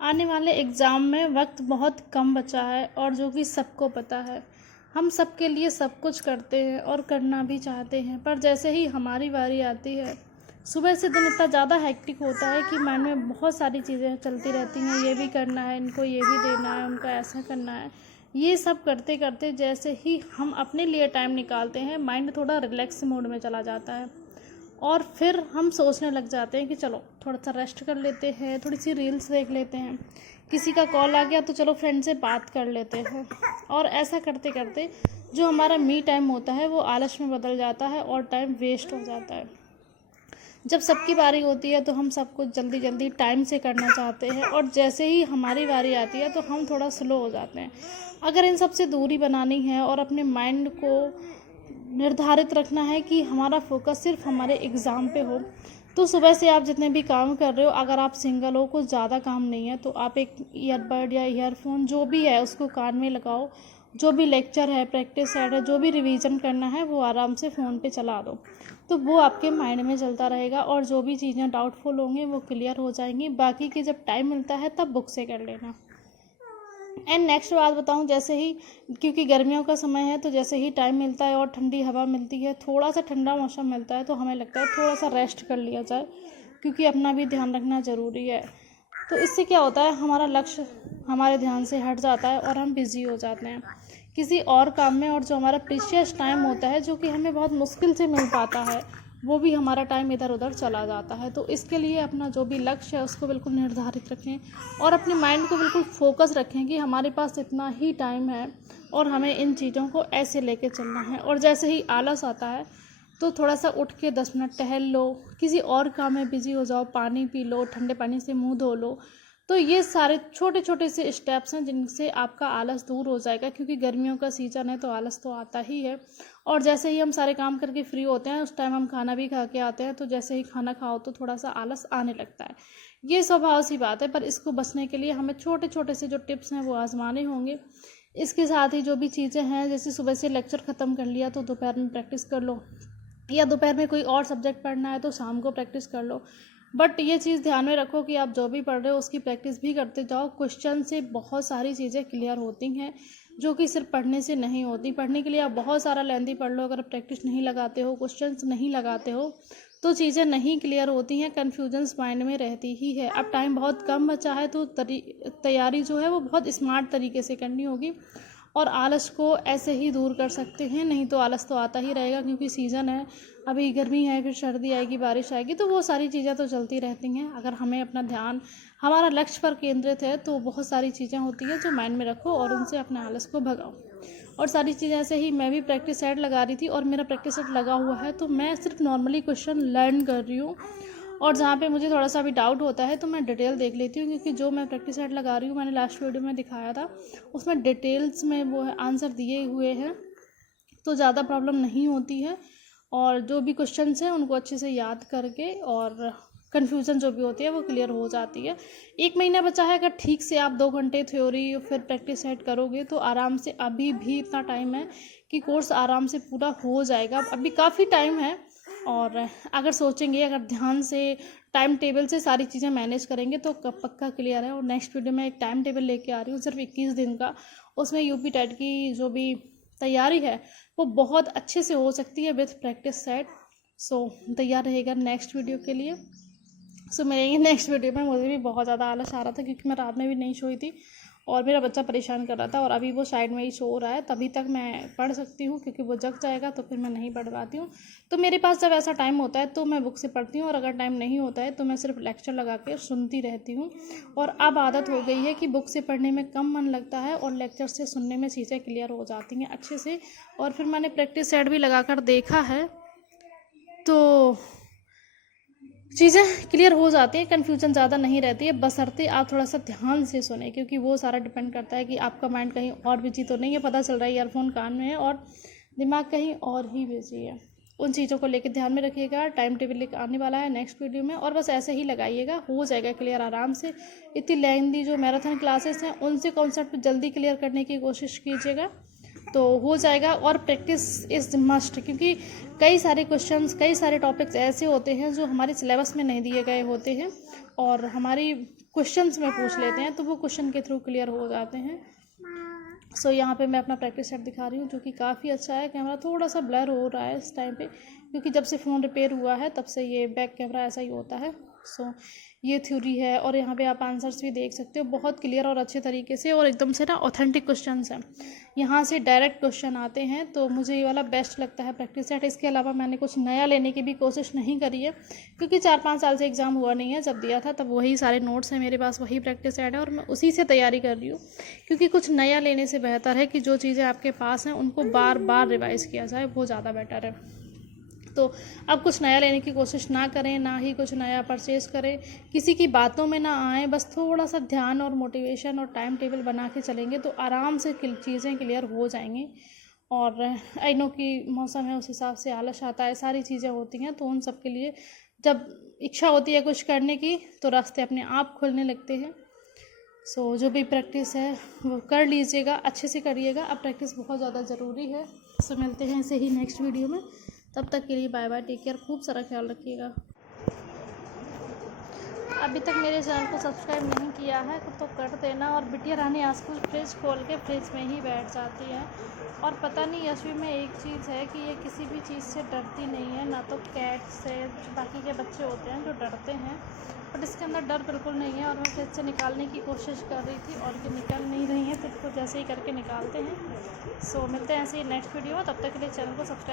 आने वाले एग्ज़ाम में वक्त बहुत कम बचा है और जो कि सबको पता है। हम सबके लिए सब कुछ करते हैं और करना भी चाहते हैं, पर जैसे ही हमारी बारी आती है, सुबह से दिन इतना ज़्यादा हेक्टिक होता है कि माइंड में बहुत सारी चीज़ें चलती रहती हैं। ये भी करना है, इनको ये भी देना है, उनका ऐसा करना है। ये सब करते करते जैसे ही हम अपने लिए टाइम निकालते हैं, माइंड थोड़ा रिलैक्स मोड में चला जाता है और फिर हम सोचने लग जाते हैं कि चलो थोड़ा सा रेस्ट कर लेते हैं, थोड़ी सी रील्स देख लेते हैं, किसी का कॉल आ गया तो चलो फ्रेंड से बात कर लेते हैं। और ऐसा करते करते जो हमारा मी टाइम होता है वो आलस में बदल जाता है और टाइम वेस्ट हो जाता है। जब सबकी बारी होती है तो हम सब कुछ जल्दी जल्दी टाइम से करना चाहते हैं और जैसे ही हमारी बारी आती है तो हम थोड़ा स्लो हो जाते हैं। अगर इन सब से दूरी बनानी है और अपने माइंड को निर्धारित रखना है कि हमारा फोकस सिर्फ हमारे एग्ज़ाम पे हो, तो सुबह से आप जितने भी काम कर रहे हो, अगर आप सिंगल हो, कुछ ज़्यादा काम नहीं है, तो आप एक ईयरबड या ईयरफोन जो भी है उसको कान में लगाओ। जो भी लेक्चर है, प्रैक्टिस सेट है, जो भी रिवीजन करना है वो आराम से फ़ोन पे चला दो, तो वो आपके माइंड में चलता रहेगा और जो भी चीज़ें डाउटफुल होंगी वो क्लियर हो जाएंगी। बाकी की जब टाइम मिलता है तब बुक से कर लेना। एंड नेक्स्ट बात बताऊं, जैसे ही, क्योंकि गर्मियों का समय है, तो जैसे ही टाइम मिलता है और ठंडी हवा मिलती है, थोड़ा सा ठंडा मौसम मिलता है, तो हमें लगता है थोड़ा सा रेस्ट कर लिया जाए, क्योंकि अपना भी ध्यान रखना ज़रूरी है। तो इससे क्या होता है, हमारा लक्ष्य हमारे ध्यान से हट जाता है और हम बिज़ी हो जाते हैं किसी और काम में, और जो हमारा प्रीशियस टाइम होता है जो कि हमें बहुत मुश्किल से मिल पाता है, वो भी हमारा टाइम इधर उधर चला जाता है। तो इसके लिए अपना जो भी लक्ष्य है उसको बिल्कुल निर्धारित रखें और अपने माइंड को बिल्कुल फोकस रखें कि हमारे पास इतना ही टाइम है और हमें इन चीज़ों को ऐसे लेके चलना है। और जैसे ही आलस आता है तो थोड़ा सा उठ के 10 मिनट टहल लो, किसी और काम में बिजी हो जाओ, पानी पी लो, ठंडे पानी से मुंह धो लो। तो ये सारे छोटे छोटे से स्टेप्स हैं जिनसे आपका आलस दूर हो जाएगा, क्योंकि गर्मियों का सीज़न है तो आलस तो आता ही है। और जैसे ही हम सारे काम करके फ्री होते हैं उस टाइम हम खाना भी खा के आते हैं, तो जैसे ही खाना खाओ तो थोड़ा सा आलस आने लगता है। ये स्वभाव सी बात है, पर इसको बचने के लिए हमें छोटे छोटे से जो टिप्स हैं वो आजमाने होंगे। इसके साथ ही जो भी चीज़ें हैं, जैसे सुबह से लेक्चर ख़त्म कर लिया तो दोपहर में प्रैक्टिस कर लो, या दोपहर में कोई और सब्जेक्ट पढ़ना है तो शाम को प्रैक्टिस कर लो। बट ये चीज़ ध्यान में रखो कि आप जो भी पढ़ रहे हो उसकी प्रैक्टिस भी करते जाओ। क्वेश्चन से बहुत सारी चीज़ें क्लियर होती हैं जो कि सिर्फ पढ़ने से नहीं होती। पढ़ने के लिए आप बहुत सारा लेंथी पढ़ लो, अगर प्रैक्टिस नहीं लगाते हो, क्वेश्चंस नहीं लगाते हो, तो चीज़ें नहीं क्लियर होती हैं, कन्फ्यूजन्स माइंड में रहती ही है। अब टाइम बहुत कम बचा है तो तैयारी जो है वो बहुत स्मार्ट तरीके से करनी होगी और आलस को ऐसे ही दूर कर सकते हैं। नहीं तो आलस तो आता ही रहेगा, क्योंकि सीज़न है, अभी गर्मी है, फिर सर्दी आएगी, बारिश आएगी, तो वो सारी चीज़ें तो चलती रहती हैं। अगर हमें अपना ध्यान हमारा लक्ष्य पर केंद्रित है तो बहुत सारी चीज़ें होती हैं जो माइंड में रखो और उनसे अपने आलस को भगाओ। और सारी चीज़ें ऐसे ही, मैं भी प्रैक्टिस सेट लगा रही थी और मेरा प्रैक्टिस सेट लगा हुआ है, तो मैं सिर्फ नॉर्मली क्वेश्चन लर्न कर रही हूँ और जहाँ पे मुझे थोड़ा सा भी डाउट होता है तो मैं डिटेल देख लेती हूँ, क्योंकि जो मैं प्रैक्टिस सेट लगा रही हूँ, मैंने लास्ट वीडियो में दिखाया था, उसमें डिटेल्स में वो है आंसर दिए हुए हैं, तो ज़्यादा प्रॉब्लम नहीं होती है। और जो भी क्वेश्चंस हैं उनको अच्छे से याद करके और कन्फ्यूज़न जो भी होती है वो क्लियर हो जाती है। 1 महीना बचा है, अगर ठीक से आप 2 घंटे थ्योरी फिर प्रैक्टिस सेट करोगे तो आराम से, अभी भी इतना टाइम है कि कोर्स आराम से पूरा हो जाएगा। अभी काफ़ी टाइम है और अगर सोचेंगे, अगर ध्यान से टाइम टेबल से सारी चीज़ें मैनेज करेंगे तो पक्का क्लियर है। और नेक्स्ट वीडियो में एक टाइम टेबल लेके आ रही हूँ सिर्फ 21 दिन का, उसमें यूपी टेट की जो भी तैयारी है वो बहुत अच्छे से हो सकती है विथ प्रैक्टिस सेट। सो तैयार रहेगा नेक्स्ट वीडियो के लिए। सो मेरे नेक्स्ट वीडियो में मुझे भी बहुत ज़्यादा आलस आ रहा था, क्योंकि मैं रात में भी नहीं सोई थी और मेरा बच्चा परेशान कर रहा था, और अभी वो साइड में ही सो रहा है, तभी तक मैं पढ़ सकती हूँ, क्योंकि वो जग जाएगा तो फिर मैं नहीं पढ़ पाती हूँ। तो मेरे पास जब ऐसा टाइम होता है तो मैं बुक से पढ़ती हूँ, और अगर टाइम नहीं होता है तो मैं सिर्फ लेक्चर लगा के सुनती रहती हूँ। और अब आदत हो गई है कि बुक से पढ़ने में कम मन लगता है और लेक्चर से सुनने में चीज़ें क्लियर हो जाती हैं अच्छे से। और फिर मैंने प्रैक्टिस सेट भी लगा कर देखा है तो चीज़ें क्लियर हो जाती हैं, कन्फ्यूजन ज़्यादा नहीं रहती है, बशर्ते आप थोड़ा सा ध्यान से सुने, क्योंकि वो सारा डिपेंड करता है कि आपका माइंड कहीं और बिजी तो नहीं है। पता चल रहा है ईयरफोन कान में है और दिमाग कहीं और ही बिजी है। उन चीज़ों को लेकर ध्यान में रखिएगा। टाइम टेबल लेकर आने वाला है नेक्स्ट वीडियो में, और बस ऐसे ही लगाइएगा, हो जाएगा क्लियर आराम से। इतनी लेंथी जो मैराथन क्लासेस हैं उनसे कॉन्सेप्ट जल्दी क्लियर करने की कोशिश कीजिएगा तो हो जाएगा। और प्रैक्टिस इज़ मस्ट, क्योंकि कई सारे क्वेश्चंस, कई सारे टॉपिक्स ऐसे होते हैं जो हमारे सिलेबस में नहीं दिए गए होते हैं और हमारी क्वेश्चंस में पूछ लेते हैं, तो वो क्वेश्चन के थ्रू क्लियर हो जाते हैं। सो यहाँ पे मैं अपना प्रैक्टिस सेट दिखा रही हूँ, जो कि काफ़ी अच्छा है। कैमरा थोड़ा सा ब्लर हो रहा है इस टाइम पे, क्योंकि जब से फ़ोन रिपेयर हुआ है तब से ये बैक कैमरा ऐसा ही होता है। सो ये थ्योरी है, और यहाँ पे आप आंसर्स भी देख सकते हो, बहुत क्लियर और अच्छे तरीके से, और एकदम से ना ऑथेंटिक क्वेश्चंस हैं। यहाँ से डायरेक्ट क्वेश्चन आते हैं, तो मुझे ये वाला बेस्ट लगता है प्रैक्टिस सेट। इसके अलावा मैंने कुछ नया लेने की भी कोशिश नहीं करी है, क्योंकि 4-5 साल से एग्ज़ाम हुआ नहीं है। जब दिया था तब वही सारे नोट्स हैं मेरे पास, वही प्रैक्टिस सेट है, और मैं उसी से तैयारी कर रही हूँ। क्योंकि कुछ नया लेने से बेहतर है कि जो चीज़ें आपके पास हैं उनको बार बार रिवाइज़ किया जाए, वो ज़्यादा बेटर है। तो अब कुछ नया लेने की कोशिश ना करें, ना ही कुछ नया परचेज़ करें, किसी की बातों में ना आएँ। बस थोड़ा सा ध्यान और मोटिवेशन और टाइम टेबल बना के चलेंगे तो आराम से चीज़ें क्लियर हो जाएंगी। और आई नो कि मौसम है, उस हिसाब से आलस आता है, सारी चीज़ें होती हैं, तो उन सब के लिए जब इच्छा होती है कुछ करने की तो रास्ते अपने आप खुलने लगते हैं। सो जो भी प्रैक्टिस है वो कर लीजिएगा, अच्छे से करिएगा। अब प्रैक्टिस बहुत ज़्यादा ज़रूरी है। सो मिलते हैं ऐसे ही नेक्स्ट वीडियो में, तब तक के लिए बाय बाय, टेक केयर, खूब सारा ख्याल रखिएगा। अभी तक मेरे चैनल को सब्सक्राइब नहीं किया है तो कर देना। और बिटिया रानी आजकल फ्रिज खोल के फ्रिज में ही बैठ जाती है, और पता नहीं यशवी में एक चीज़ है कि ये किसी भी चीज़ से डरती नहीं है, ना तो कैट से। बाकी के बच्चे होते हैं जो डरते हैं, बट इसके अंदर डर बिल्कुल नहीं है। और मैं फ्रिज से निकालने की कोशिश कर रही थी, और ये निकल नहीं रही है, तो इसको जैसे ही करके निकालते हैं। सो मिलते हैं ऐसे ही नेक्स्ट वीडियो में, तब तक के लिए चैनल को सब्सक्राइब